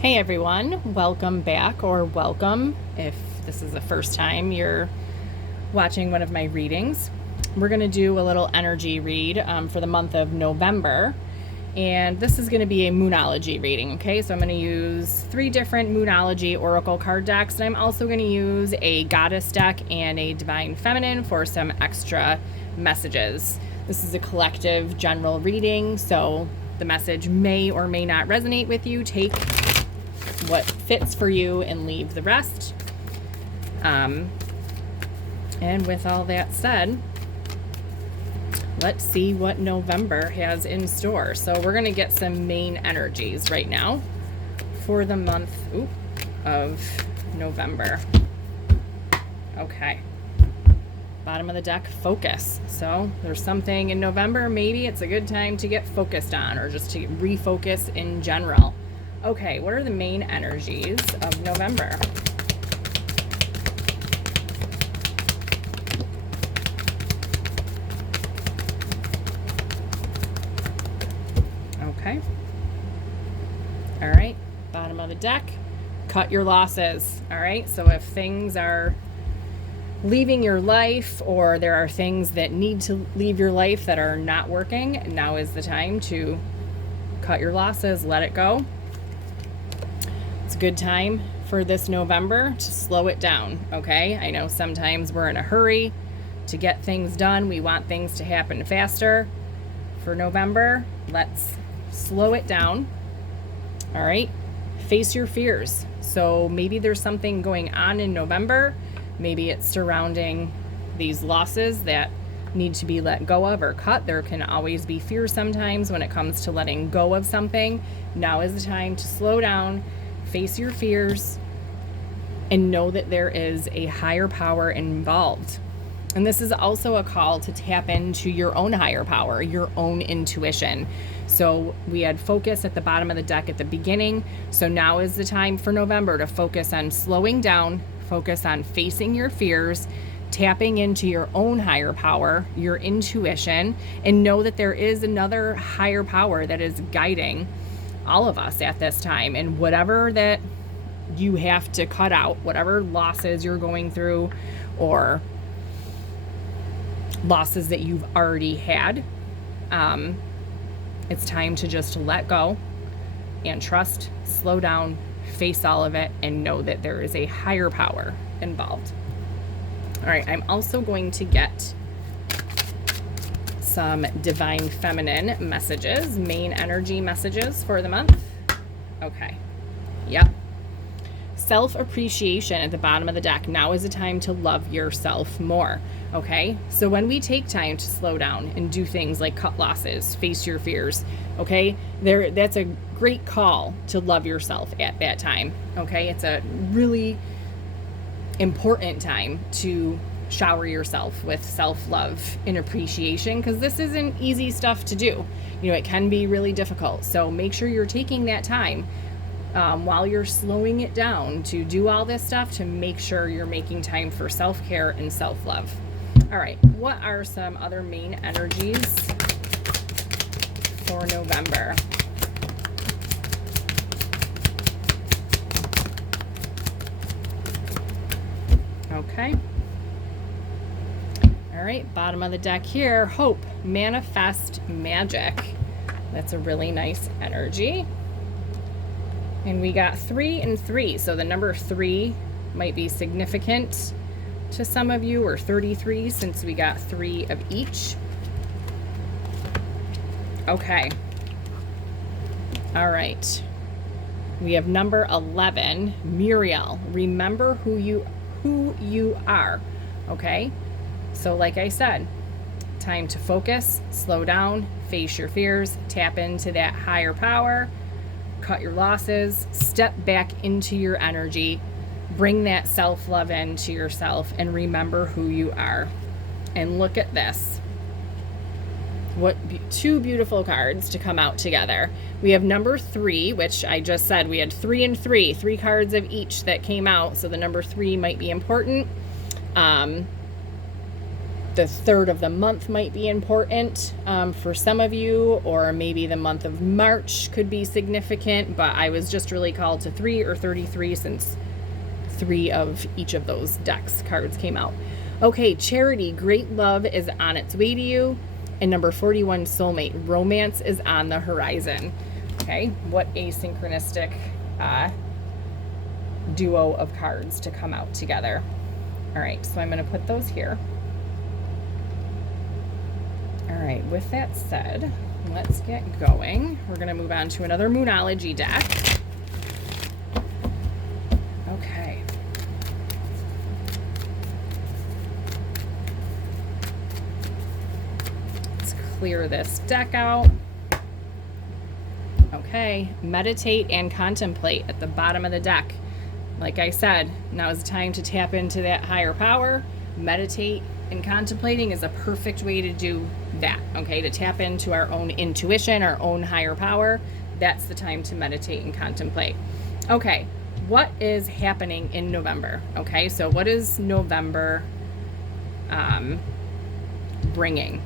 Hey everyone, welcome back, or welcome if this is the first time you're watching one of my readings. We're going to do a little energy read for the month of November, and this is going to be a Moonology reading, okay? So I'm going to use 3 different Moonology Oracle card decks, and I'm also going to use a Goddess deck and a Divine Feminine for some extra messages. This is a collective general reading, so the message may or may not resonate with you. Take what fits for you and leave the rest. And with all that said, let's see what November has in store. So we're going to get some main energies right now for the month of November. Okay. Bottom of the deck, focus. So there's something in November, maybe it's a good time to get focused on, or just to refocus in general. Okay, what are the main energies of November? Okay. All right, bottom of the deck, cut your losses. All right, so if things are leaving your life, or there are things that need to leave your life that are not working, now is the time to cut your losses, let it go. It's a good time for this November to slow it down, okay? I know sometimes we're in a hurry to get things done. We want things to happen faster. For November, let's slow it down, all right? Face your fears. So maybe there's something going on in November. Maybe it's surrounding these losses that need to be let go of or cut. There can always be fear sometimes when it comes to letting go of something. Now is the time to slow down, face your fears, and know that there is a higher power involved. And this is also a call to tap into your own higher power, your own intuition. So we had focus at the bottom of the deck at the beginning. So now is the time for November to focus on slowing down, focus on facing your fears, tapping into your own higher power, your intuition, and know that there is another higher power that is guiding all of us at this time. And whatever that you have to cut out, whatever losses you're going through, or losses that you've already had, it's time to just let go and trust, slow down, face all of it, and know that there is a higher power involved. All right, I'm also going to get some Divine Feminine messages, main energy messages for the month. Okay. Yep. Self-appreciation at the bottom of the deck. Now is the time to love yourself more. Okay. So when we take time to slow down and do things like cut losses, face your fears, okay, that's a great call to love yourself at that time. Okay. It's a really important time to shower yourself with self-love and appreciation, because this isn't easy stuff to do. You know, it can be really difficult. So make sure you're taking that time while you're slowing it down to do all this stuff, to make sure you're making time for self-care and self-love. All right, what are some other main energies for November? Okay. All right, bottom of the deck here, hope, manifest magic. That's a really nice energy. And we got 3 and 3. So the number 3 might be significant to some of you, or 33, since we got 3 of each. Okay. All right. We have number 11, Muriel. Remember who you are. Okay. So like I said, time to focus, slow down, face your fears, tap into that higher power, cut your losses, step back into your energy, bring that self-love into yourself, and remember who you are. And look at this. What 2 beautiful cards to come out together. We have number 3, which I just said we had 3 and 3 cards of each that came out. So the number 3 might be important. the third of the month might be important for some of you, or maybe the month of March could be significant, but I was just really called to 3 or 33 since 3 of each of those decks cards came out. Okay, Charity, great love is on its way to you. And number 41, Soulmate, romance is on the horizon. Okay, what a synchronistic duo of cards to come out together. All right, so I'm going to put those here. All right, with that said, let's get going. We're going to move on to another Moonology deck. Okay. Let's clear this deck out. Okay, meditate and contemplate at the bottom of the deck. Like I said, now is the time to tap into that higher power. Meditate and contemplating is a perfect way to do that, okay? To tap into our own intuition, our own higher power. That's the time to meditate and contemplate. Okay, what is happening in November? Okay, so what is November bringing?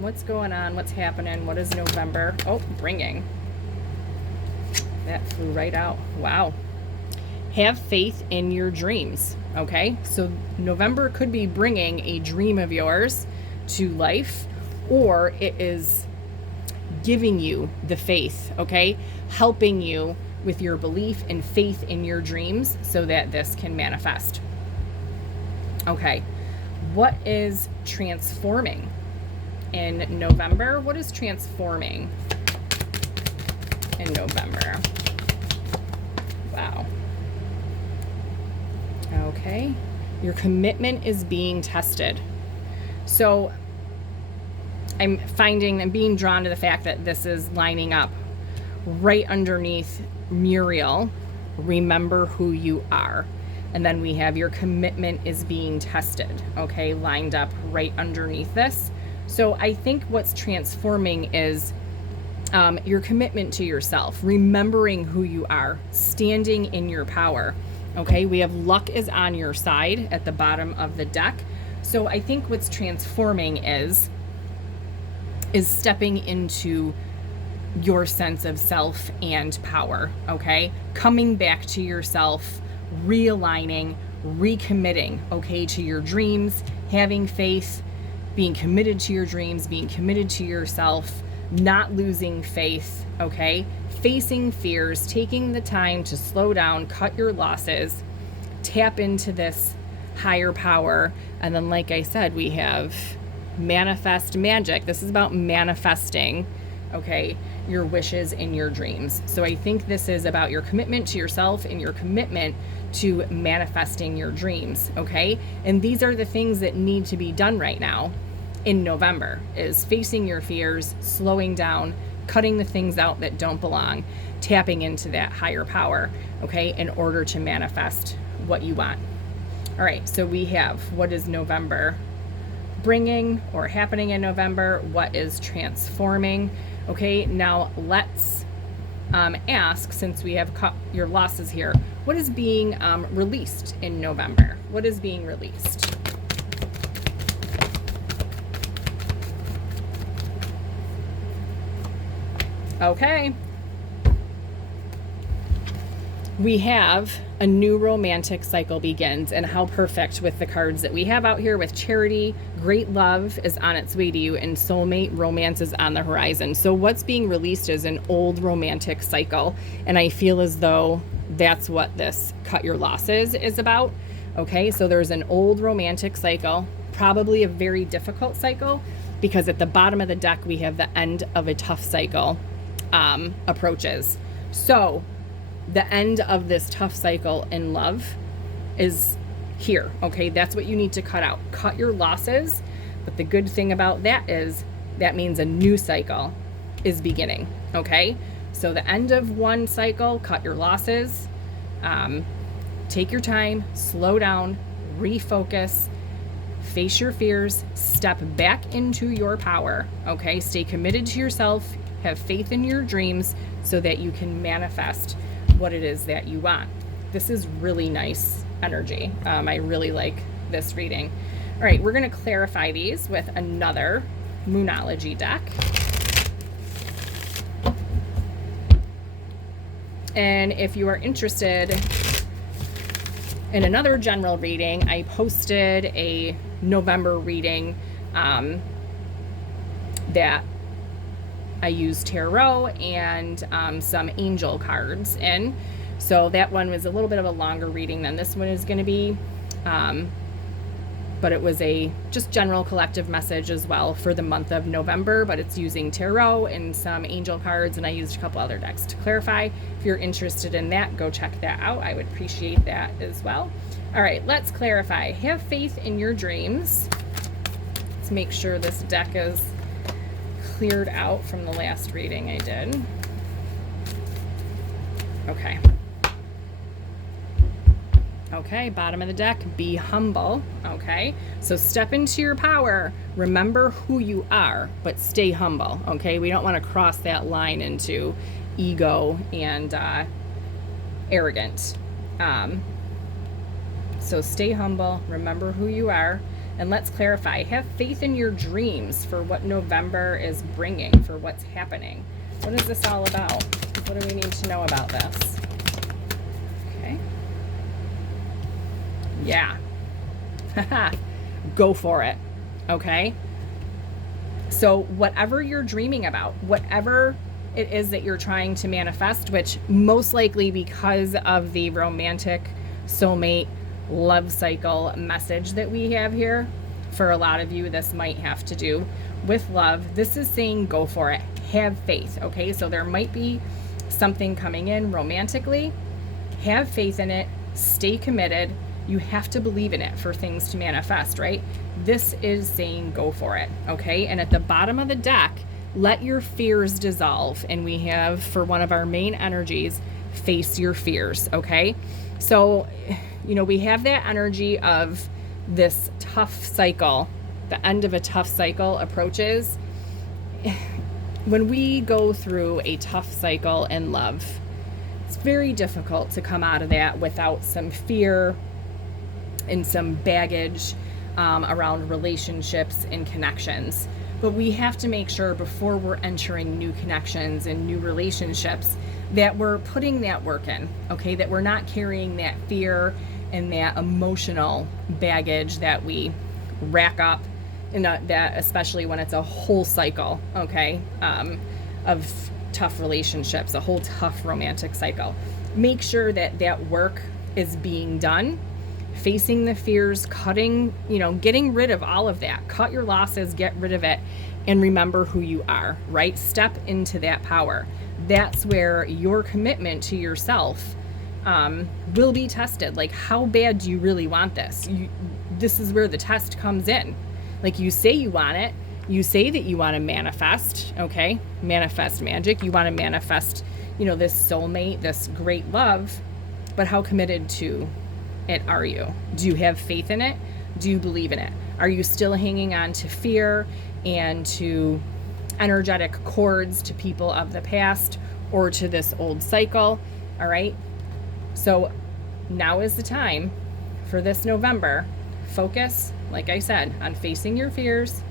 What's going on? What's happening? What is November? Oh, bringing. That flew right out. Wow. Have faith in your dreams. Okay, so November could be bringing a dream of yours to life, or it is giving you the faith, okay, helping you with your belief and faith in your dreams so that this can manifest. Okay, what is transforming in November? What is transforming in November? Wow. Okay, your commitment is being tested. So I'm being drawn to the fact that this is lining up right underneath Muriel, remember who you are. And then we have your commitment is being tested, okay, lined up right underneath this. So I think what's transforming is your commitment to yourself, remembering who you are, standing in your power. Okay, we have luck is on your side at the bottom of the deck. So I think what's transforming is stepping into your sense of self and power, okay? Coming back to yourself, realigning, recommitting, okay, to your dreams, having faith, being committed to your dreams, being committed to yourself, not losing faith, okay? Facing fears, taking the time to slow down, cut your losses, tap into this higher power. And then, like I said, we have manifest magic. This is about manifesting, okay, your wishes and your dreams. So I think this is about your commitment to yourself and your commitment to manifesting your dreams, okay? And these are the things that need to be done right now in November, is facing your fears, slowing down, cutting the things out that don't belong, tapping into that higher power, okay, in order to manifest what you want. All right, so we have what is November bringing or happening in November, what is transforming, okay? Now let's ask, since we have cut your losses here, what is being released in November? What is being released? Okay. We have a new romantic cycle begins, and how perfect with the cards that we have out here with Charity, great love is on its way to you, and Soulmate, romance is on the horizon. So what's being released is an old romantic cycle, and I feel as though that's what this cut your losses is about. Okay, so there's an old romantic cycle, probably a very difficult cycle, because at the bottom of the deck we have the end of a tough cycle approaches. So the end of this tough cycle in love is here, okay? That's what you need to cut out. Cut your losses, but the good thing about that is that means a new cycle is beginning, okay? So the end of one cycle, cut your losses, take your time, slow down, refocus, face your fears, step back into your power, okay? Stay committed to yourself, have faith in your dreams so that you can manifest what it is that you want. This is really nice energy. I really like this reading. All right, we're going to clarify these with another Moonology deck. And if you are interested in another general reading, I posted a November reading that I used tarot and some angel cards in. So that one was a little bit of a longer reading than this one is going to be. But it was a just general collective message as well for the month of November, but it's using tarot and some angel cards, and I used a couple other decks to clarify. If you're interested in that, go check that out. I would appreciate that as well. All right, let's clarify. Have faith in your dreams. Let's make sure this deck is cleared out from the last reading I did. Okay. Okay, bottom of the deck, be humble. Okay, so step into your power. Remember who you are, but stay humble. Okay, we don't want to cross that line into ego and arrogant. So stay humble, remember who you are, and let's clarify. Have faith in your dreams for what November is bringing, for what's happening. What is this all about? What do we need to know about this? Okay. Yeah. Go for it. Okay. So whatever you're dreaming about, whatever it is that you're trying to manifest, which most likely because of the romantic soulmate love cycle message that we have here, for a lot of you, this might have to do with love. This is saying go for it. Have faith. Okay. So there might be something coming in romantically. Have faith in it. Stay committed. You have to believe in it for things to manifest, right? This is saying go for it, okay? And at the bottom of the deck, let your fears dissolve. And we have, for one of our main energies, face your fears, okay? So, we have that energy of this tough cycle. The end of a tough cycle approaches. When we go through a tough cycle in love, it's very difficult to come out of that without some fear and some baggage around relationships and connections. But we have to make sure before we're entering new connections and new relationships that we're putting that work in, okay? That we're not carrying that fear and that emotional baggage that we rack up, and that especially when it's a whole cycle, okay, of tough relationships, a whole tough romantic cycle. Make sure that that work is being done. Facing the fears, cutting, getting rid of all of that. Cut your losses, get rid of it, and remember who you are, right? Step into that power. That's where your commitment to yourself will be tested. Like, how bad do you really want this? This is where the test comes in. Like, you say you want it. You say that you want to manifest, okay? Manifest magic. You want to manifest, this soulmate, this great love, but how committed to it are you? Do you have faith in it? Do you believe in it? Are you still hanging on to fear and to energetic cords, to people of the past, or to this old cycle? All right. So now is the time for this November. Focus, like I said, on facing your fears,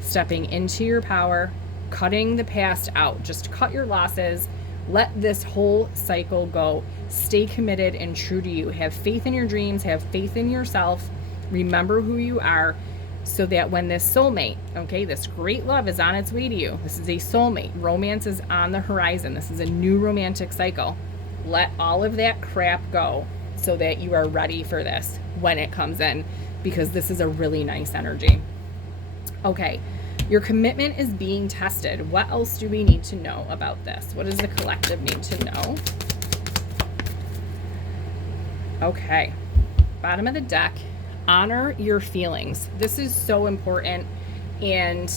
stepping into your power, cutting the past out. Just cut your losses. Let this whole cycle go. Stay committed and true to you. Have faith in your dreams. Have faith in yourself. Remember who you are, so that when this soulmate, okay, this great love is on its way to you. This is a soulmate. Romance is on the horizon. This is a new romantic cycle. Let all of that crap go so that you are ready for this when it comes in, because this is a really nice energy. Okay. Your commitment is being tested. What else do we need to know about this? What does the collective need to know? Okay. Bottom of the deck, honor your feelings. This is so important. And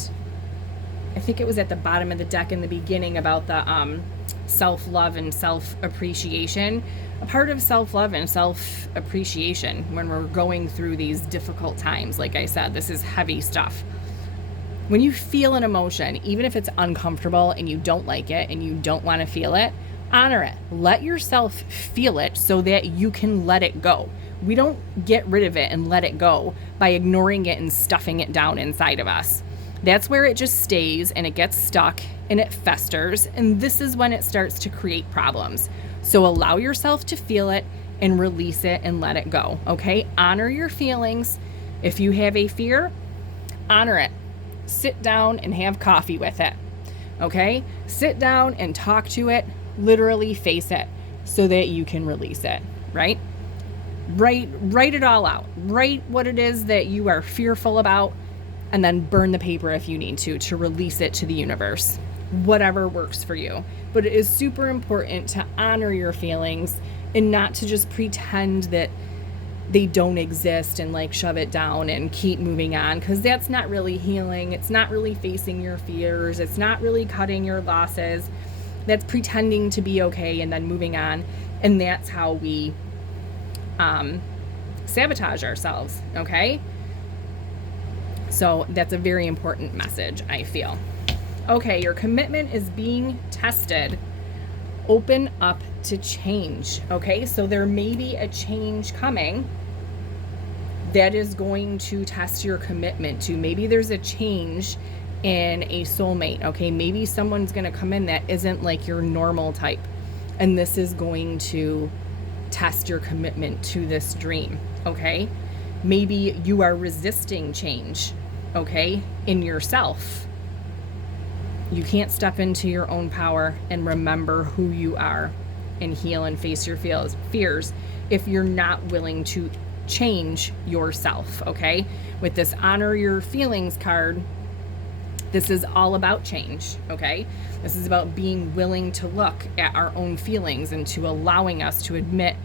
I think it was at the bottom of the deck in the beginning about the self-love and self-appreciation. A part of self-love and self-appreciation when we're going through these difficult times, like I said, this is heavy stuff. When you feel an emotion, even if it's uncomfortable and you don't like it and you don't want to feel it, Honor it. Let yourself feel it so that you can let it go. We don't get rid of it and let it go by ignoring it and stuffing it down inside of us. That's where it just stays and it gets stuck and it festers. And this is when it starts to create problems. So allow yourself to feel it and release it and let it go. Okay? Honor your feelings. If you have a fear, honor it. Sit down and have coffee with it. Okay? Sit down and talk to it. Literally face it so that you can release it, right? Write it all out. Write what it is that you are fearful about, and then burn the paper if you need to release it to the universe. Whatever works for you. But it is super important to honor your feelings and not to just pretend that they don't exist and like shove it down and keep moving on, because that's not really healing. It's not really facing your fears. It's not really cutting your losses. That's pretending to be okay and then moving on. And that's how we sabotage ourselves, okay? So that's a very important message, I feel. Okay, your commitment is being tested. Open up to change, okay? So there may be a change coming that is going to test your commitment to. Maybe there's a change in a soulmate, okay? Maybe someone's going to come in that isn't like your normal type, and this is going to test your commitment to this dream, okay? Maybe you are resisting change, okay, in yourself. You can't step into your own power and remember who you are and heal and face your fears if you're not willing to change yourself, okay? With this honor your feelings card, this is all about change, okay? This is about being willing to look at our own feelings and to allowing us to admit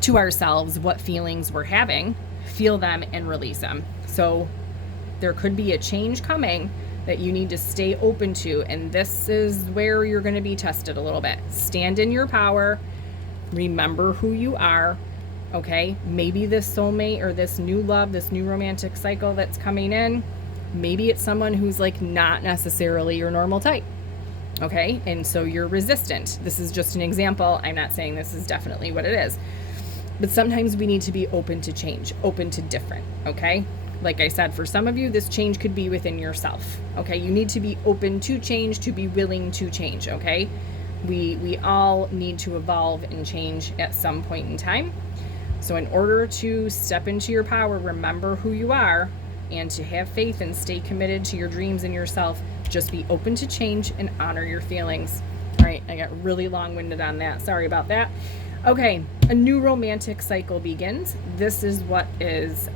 to ourselves what feelings we're having, feel them, and release them. So there could be a change coming that you need to stay open to, and this is where you're going to be tested a little bit. Stand in your power. Remember who you are, okay? Maybe this soulmate or this new love, this new romantic cycle that's coming in, maybe it's someone who's like not necessarily your normal type, okay? And so you're resistant. This is just an example. I'm not saying this is definitely what it is. But sometimes we need to be open to change, open to different, okay? Like I said, for some of you, this change could be within yourself, okay? You need to be open to change, to be willing to change, okay? We all need to evolve and change at some point in time. So in order to step into your power, remember who you are, and to have faith and stay committed to your dreams and yourself, just be open to change and honor your feelings. All right, I got really long-winded on that. Sorry about that. Okay, a new romantic cycle begins. This is what is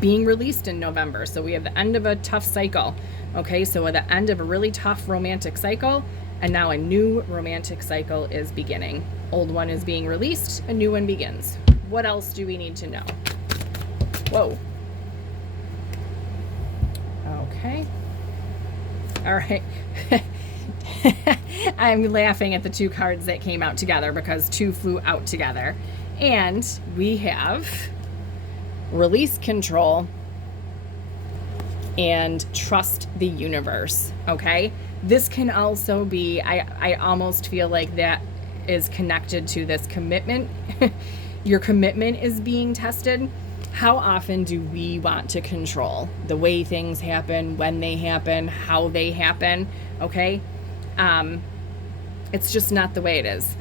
being released in November. So we have the end of a tough cycle. Okay, so at the end of a really tough romantic cycle, and now a new romantic cycle is beginning. Old one is being released, a new one begins. What else do we need to know? Whoa. Okay. All right. I'm laughing at the two cards that came out together because two flew out together. And we have release control and trust the universe, okay? This can also be, I almost feel like that is connected to this commitment. Your commitment is being tested. How often do we want to control the way things happen, when they happen, how they happen, okay? It's just not the way it is.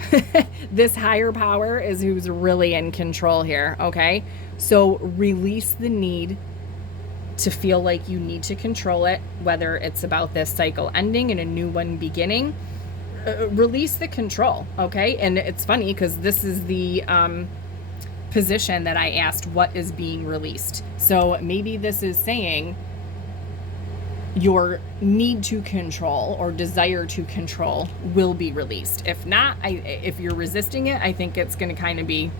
This higher power is who's really in control here, okay? So release the need to feel like you need to control it, whether it's about this cycle ending and a new one beginning. Release the control, okay? And it's funny because this is the position that I asked, what is being released? So maybe this is saying your need to control or desire to control will be released. If not, if you're resisting it, I think it's going to kind of be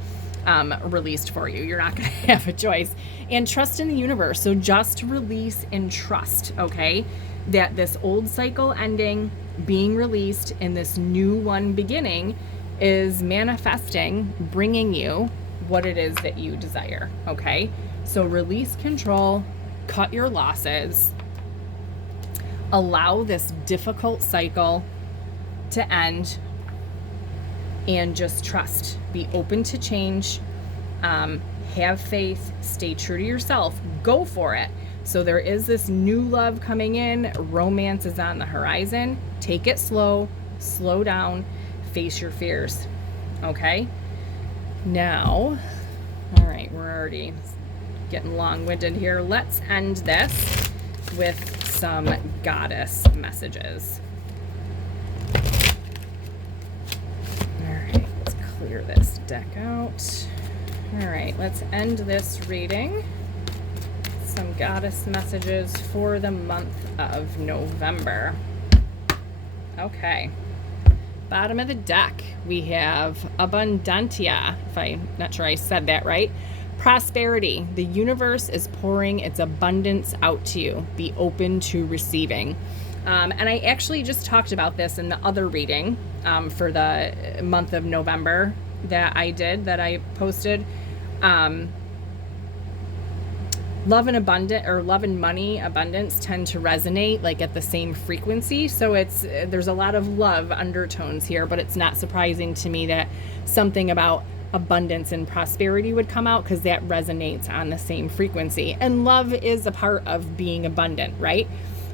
released for you. You're not going to have a choice. And trust in the universe. So just release and trust, okay, that this old cycle ending, being released, and this new one beginning is manifesting, bringing you what it is that you desire, okay? So release control, cut your losses, allow this difficult cycle to end, and just trust. Be open to change. Have faith. Stay true to yourself. Go for it. So there is this new love coming in. Romance is on the horizon. Take it slow. Slow down. Face your fears. Okay? Now, all right, we're already getting long-winded here. Let's end this with some goddess messages. All right, let's clear this deck out. All right, let's end this reading. Some goddess messages for the month of November. Okay. Bottom of the deck, we have Abundantia, if I'm not sure I said that right. Prosperity. The universe is pouring its abundance out to you. Be open to receiving. And I actually just talked about this in the other reading for the month of November that I posted. Love and money abundance tend to resonate like at the same frequency. So there's a lot of love undertones here, but it's not surprising to me that something about abundance and prosperity would come out, because that resonates on the same frequency. And love is a part of being abundant, right?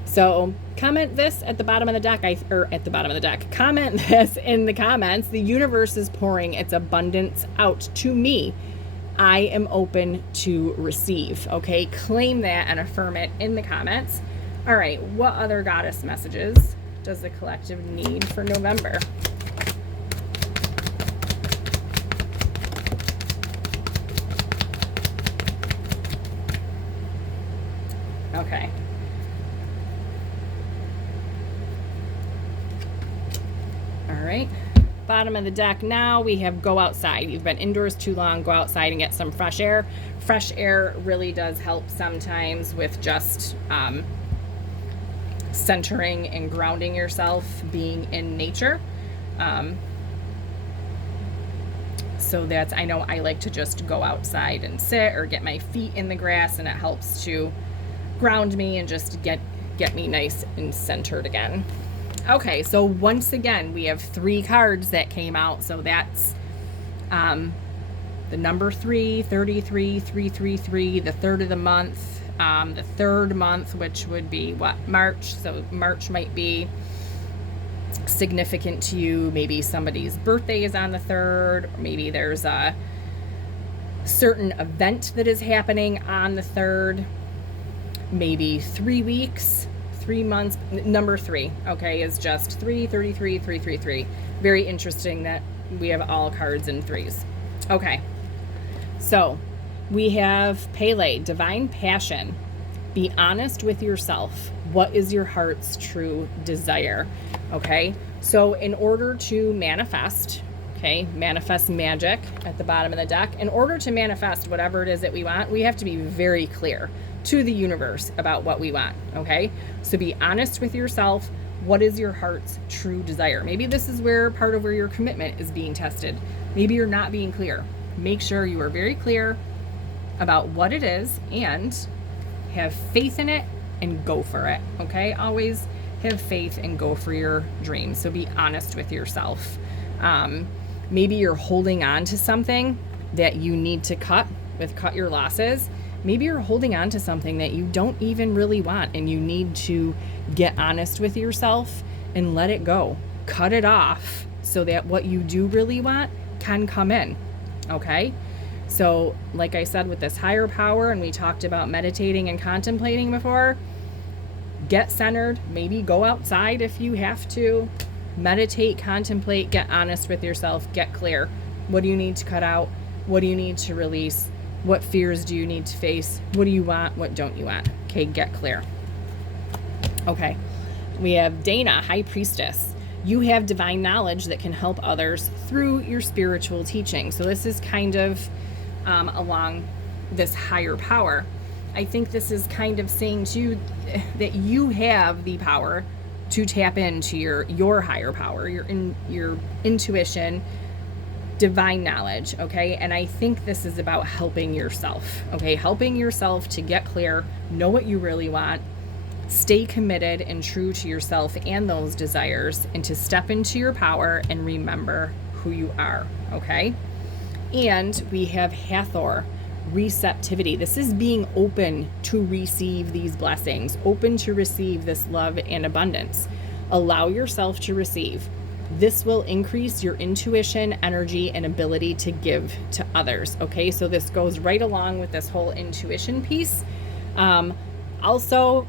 So comment this at the bottom of the deck, comment this in the comments. The universe is pouring its abundance out to me. I am open to receive. Okay, claim that and affirm it in the comments. All right, what other goddess messages does the collective need for November? Okay. All right. Bottom of the deck now, we have go outside. You've been indoors too long. Go outside and get some fresh air. Fresh air really does help sometimes with just centering and grounding yourself, being in nature. So I know I like to just go outside and sit or get my feet in the grass, and it helps to ground me and just get me nice and centered again. Okay, so once again, we have 3 cards that came out. So that's the number 3, 33, 333, the third of the month, the third month, which would be March. So March might be significant to you. Maybe somebody's birthday is on the 3rd, or maybe there's a certain event that is happening on the 3rd. Maybe 3 weeks. 3 months. Number 3, okay, is just 3, 33, 333. Very interesting that we have all cards in 3s. Okay, so we have Pele, divine passion. Be honest with yourself. What is your heart's true desire? Okay, so in order to manifest, manifest magic at the bottom of the deck. In order to manifest whatever it is that we want, we have to be very clear to the universe about what we want, okay? So be honest with yourself. What is your heart's true desire? Maybe this is where part of where your commitment is being tested. Maybe you're not being clear. Make sure you are very clear about what it is and have faith in it and go for it, okay? Always have faith and go for your dreams. So be honest with yourself. Maybe you're holding on to something that you need to cut your losses. Maybe you're holding on to something that you don't even really want, and you need to get honest with yourself and let it go. Cut it off so that what you do really want can come in, okay? So like I said, with this higher power, and we talked about meditating and contemplating before, get centered, maybe go outside if you have to, meditate, contemplate, get honest with yourself, get clear. What do you need to cut out? What do you need to release? What fears do you need to face? What do you want? What don't you want? Okay, get clear. Okay, we have Dana, High Priestess. You have divine knowledge that can help others through your spiritual teaching. So this is kind of along this higher power. I think this is kind of saying to you that you have the power to tap into your higher power, your intuition, divine knowledge, okay? And I think this is about helping yourself, okay? Helping yourself to get clear, know what you really want, Stay committed and true to yourself and those desires, and to step into your power and remember who you are, okay? And we have Hathor, receptivity. This is being open to receive these blessings, open to receive this love and abundance. Allow yourself to receive. This will increase your intuition, energy, and ability to give to others. Okay, so this goes right along with this whole intuition piece. Also,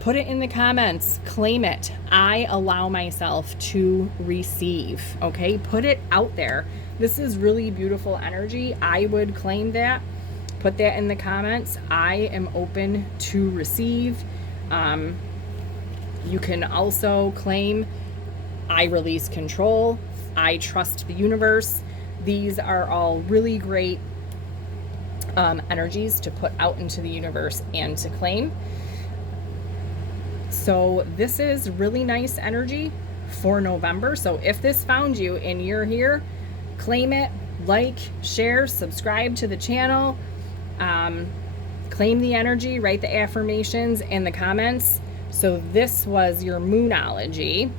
put it in the comments, claim it. I allow myself to receive. Okay, put it out there. This is really beautiful energy. I would claim that. Put that in the comments. I am open to receive. You can also claim, I release control. I trust the universe. These are all really great energies to put out into the universe and to claim. So this is really nice energy for November. So if this found you and you're here, claim it, like, share, subscribe to the channel, claim the energy, write the affirmations in the comments. So this was your Moonology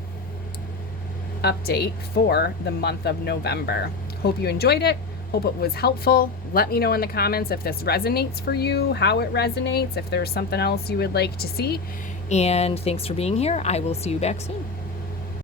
update for the month of November. Hope you enjoyed it. Hope it was helpful. Let me know in the comments if this resonates for you, how it resonates, if there's something else you would like to see. And thanks for being here. I will see you back soon.